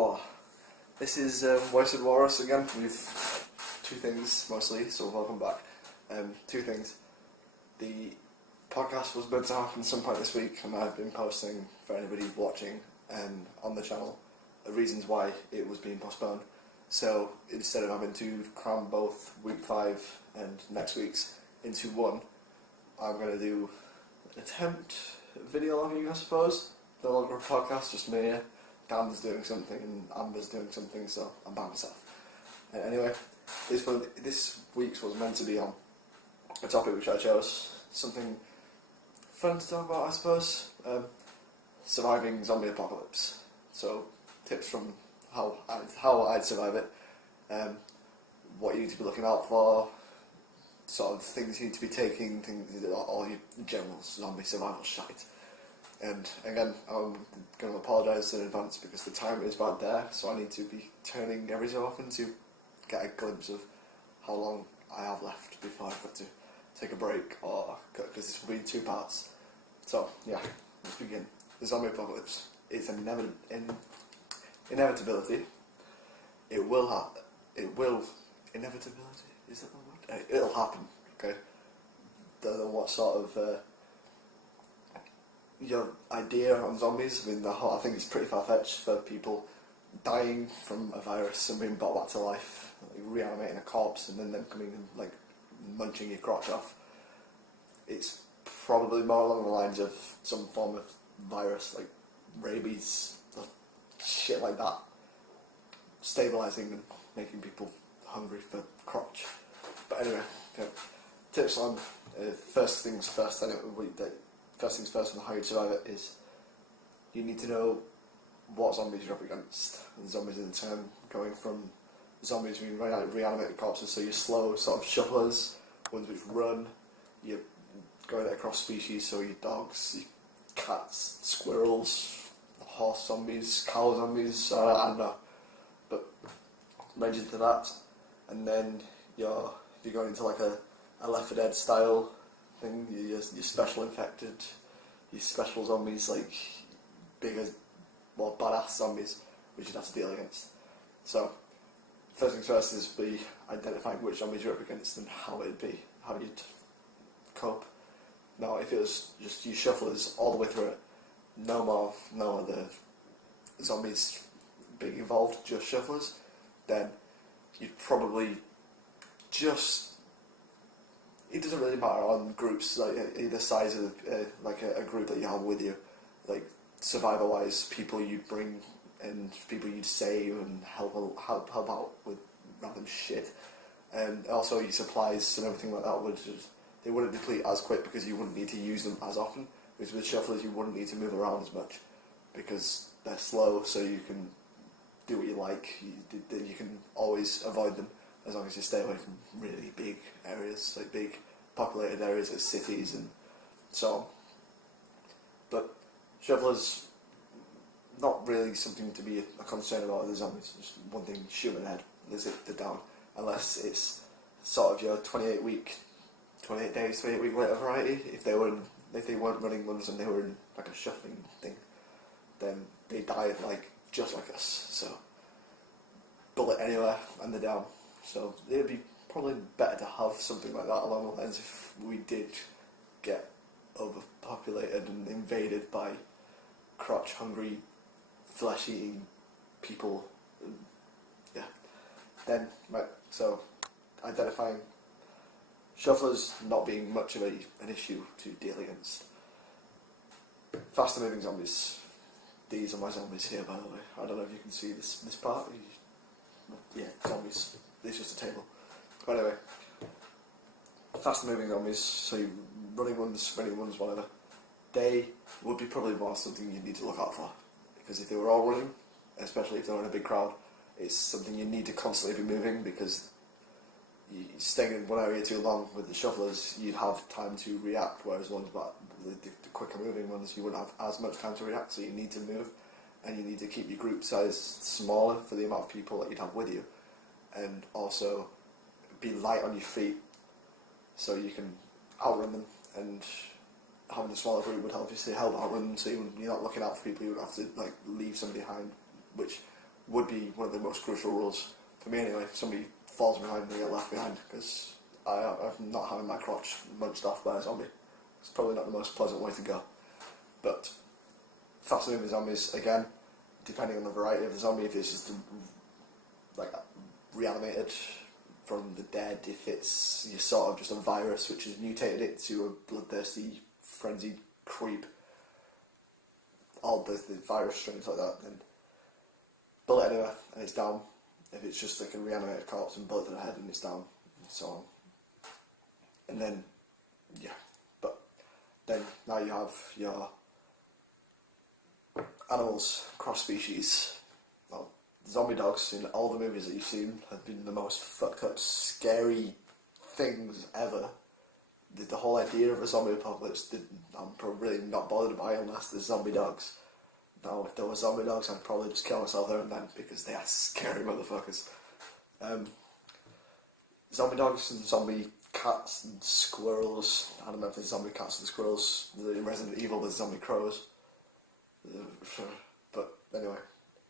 revoir. This is Walrus again with two things mostly, so welcome back. Two things. The podcast was meant to happen some point this week, and I've been posting for anybody watching on the channel reasons why it was being postponed. So instead of having to cram both week 5 and next week's into one, I'm going to do an attempt video logging, I suppose. No longer a podcast, just me. Dan's doing something and Amber's doing something, so I'm by myself. Anyway, this week's was meant to be on a topic which I chose. Something fun to talk about, I suppose. Surviving zombie apocalypse. So, tips from how I'd survive it. What you need to be looking out for. Sort of things you need to be taking, all your general zombie survival shite. And again, I'm going to apologise in advance because the time is about there, so I need to be turning every so often to get a glimpse of how long I have left before I've got to take a break, or because this will be in 2 parts. So yeah, let's begin. The zombie apocalypse. It's an inevitability. It will happen. Inevitability? Is that the word? It'll happen. Okay. Don't know what sort of your idea on zombies. I mean, I think it's pretty far-fetched for people dying from a virus and being brought back to life, like reanimating a corpse and then them coming and like munching your crotch off. It's probably more along the lines of some form of virus, like rabies, or shit like that, stabilising and making people hungry for crotch. But anyway, yeah. Tips on first things first. First things first on how you survive it is you need to know what zombies you're up against. And zombies is the term going from zombies being reanimated corpses, so your slow sort of shufflers, ones which run, you're going across species, so your dogs, your cats, squirrels, horse zombies, cow zombies, I don't know. But range into that, and then you're going into like a Left 4 Dead style thing, your special infected, your special zombies, like bigger, more badass zombies, which you'd have to deal against. So, first things first is be identifying which zombies you're up against and how it'd be, how you'd cope. Now, if it was just you shufflers all the way through it, no other zombies being involved, just shufflers, then you'd probably just... It doesn't really matter on groups, like either size of like a group that you have with you, like survivor-wise, people you'd bring and people you'd save and help out with random shit, and also your supplies and everything like that they wouldn't deplete as quick because you wouldn't need to use them as often. Because with shufflers you wouldn't need to move around as much because they're slow, so you can do what you like. You can always avoid them, as long as you stay away from really big areas, like big populated areas like cities and so on. But shufflers, not really something to be a concern about with the zombies. Just one thing, shoot in the head, they're down. Unless it's sort of your 28 days, 28 week later variety. If they weren't running ones and they were in like a shuffling thing, then they died just like us. So bullet anywhere and they're down. So it'd be probably better to have something like that along the lines if we did get overpopulated and invaded by crotch-hungry, flesh-eating people. Yeah. Then, right, so identifying shufflers not being much of an issue to deal against. Faster moving zombies. These are my zombies here, by the way. I don't know if you can see this part. Yeah, zombies. It's just a table. But anyway, faster moving zombies, so running ones, sprinting ones, whatever, they would be probably more something you need to look out for. Because if they were all running, especially if they're in a big crowd, it's something you need to constantly be moving, because staying in one area too long with the shufflers, you'd have time to react, whereas the quicker moving ones, you wouldn't have as much time to react, so you need to move, and you need to keep your group size smaller for the amount of people that you'd have with you. And also be light on your feet so you can outrun them, and having a smaller group would obviously help outrun them, so you're not looking out for people. You would have to leave somebody behind, which would be one of the most crucial rules. For me anyway, if somebody falls behind, they get left behind, because I'm not having my crotch munched off by a zombie. It's probably not the most pleasant way to go. But fast moving zombies, again, depending on the variety of the zombie, if it's just like reanimated from the dead, if it's you're sort of just a virus which has mutated it to a bloodthirsty, frenzied creep, all the virus strains like that, then bullet anywhere and it's down. If it's just like a reanimated corpse and bullet to the head and it's down, and so on. And then, yeah, but then now you have your animals, cross species. Well, zombie dogs in all the movies that you've seen have been the most fucked up, scary things ever. The whole idea of a zombie apocalypse, I'm really not bothered by unless there's zombie dogs. Now, if there were zombie dogs, I'd probably just kill myself there and then, because they are scary motherfuckers. Zombie dogs and zombie cats and squirrels. I don't know if there's zombie cats and squirrels. In Resident Evil, there's zombie crows. But anyway,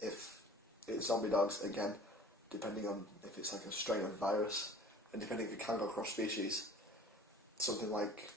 if it's zombie dogs, again, depending on if it's like a strain of virus, and depending if it can go cross species, something like,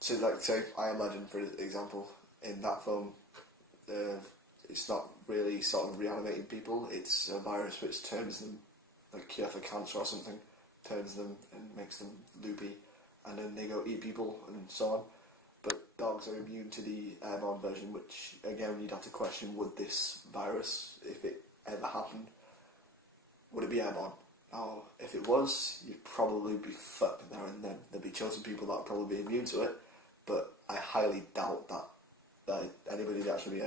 so like say I Am Legend for example, in that film, it's not really sort of reanimating people, it's a virus which turns them, like cure for cancer or something, turns them and makes them loopy, and then they go eat people and so on. But dogs are immune to the airborne version, which again you'd have to question, would this virus, if it ever happened, would it be airborne? Now, if it was, you'd probably be fucked there and then. There'd be chosen people that would probably be immune to it, but I highly doubt that anybody would actually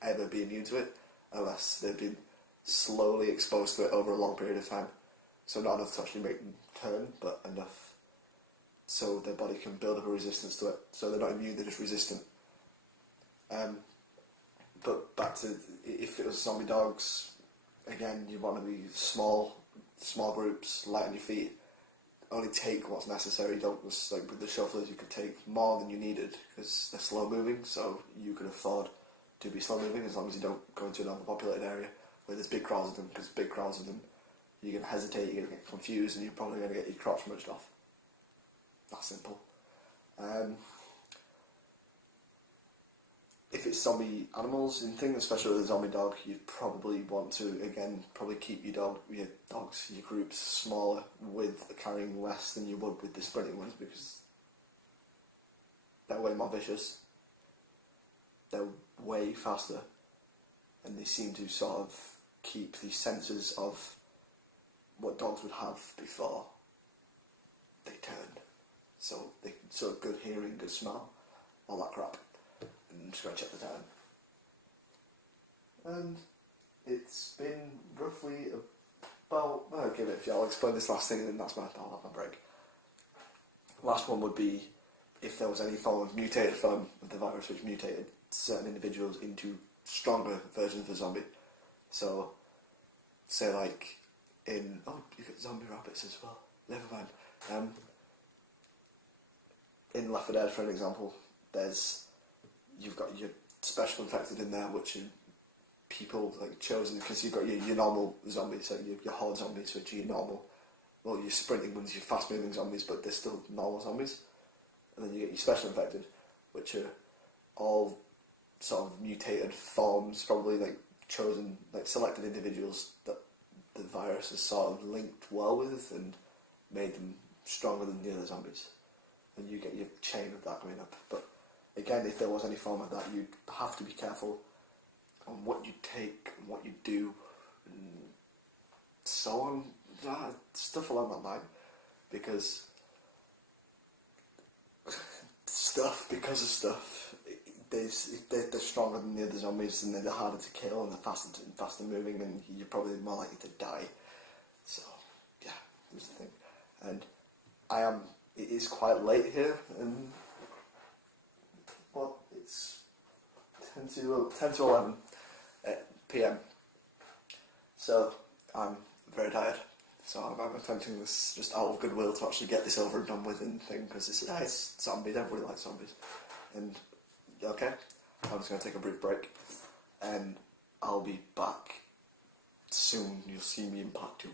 ever be immune to it, unless they've been slowly exposed to it over a long period of time. So not enough to actually make them turn, but enough so their body can build up a resistance to it. So they're not immune, they're just resistant. But back to, if it was zombie dogs, again, you want to be small groups, light on your feet, only take what's necessary. Don't just, like with the shufflers, you could take more than you needed, because they're slow moving, so you can afford to be slow moving as long as you don't go into an overpopulated area where there's big crowds of them, because big crowds of them, you're going to hesitate, you're going to get confused, and you're probably going to get your crotch munched off. That's simple. If it's zombie animals and things, especially with a zombie dog, you'd probably want to, again, probably keep your dogs, your groups smaller, with carrying less than you would with the sprinting ones, because they're way more vicious, they're way faster, and they seem to sort of keep the senses of what dogs would have before they turn. So good hearing, good smell, all that crap. And just go check the time. And it's been roughly about, I'll explain this last thing and then I'll have my break. Last one would be if there was any form of mutated form of the virus which mutated certain individuals into stronger versions of the zombie. So, say like you've got zombie rabbits as well, never mind. In Left 4 Dead, for an example, you've got your special infected in there, which are people like chosen, because you've got your normal zombies, so your horde zombies, which are your normal, well, your sprinting ones, your fast moving zombies, but they're still normal zombies. And then you get your special infected, which are all sort of mutated forms, probably like chosen, like selected individuals that the virus has sort of linked well with and made them stronger than the other zombies. And you get your chain of that going up. But again, if there was any form of that, you'd have to be careful on what you take and what you do and so on, stuff along that line, because of stuff, they're stronger than the other zombies, and they're harder to kill, and they're faster moving, and you're probably more likely to die. So yeah, that's the thing. And it is quite late here, and well, it's 10 to 11 PM. So I'm very tired. So I'm attempting this just out of goodwill to actually get this over and done with and thing, because it's zombies, everybody likes zombies. And okay, I'm just going to take a brief break. and I'll be back soon. You'll see me in part 2.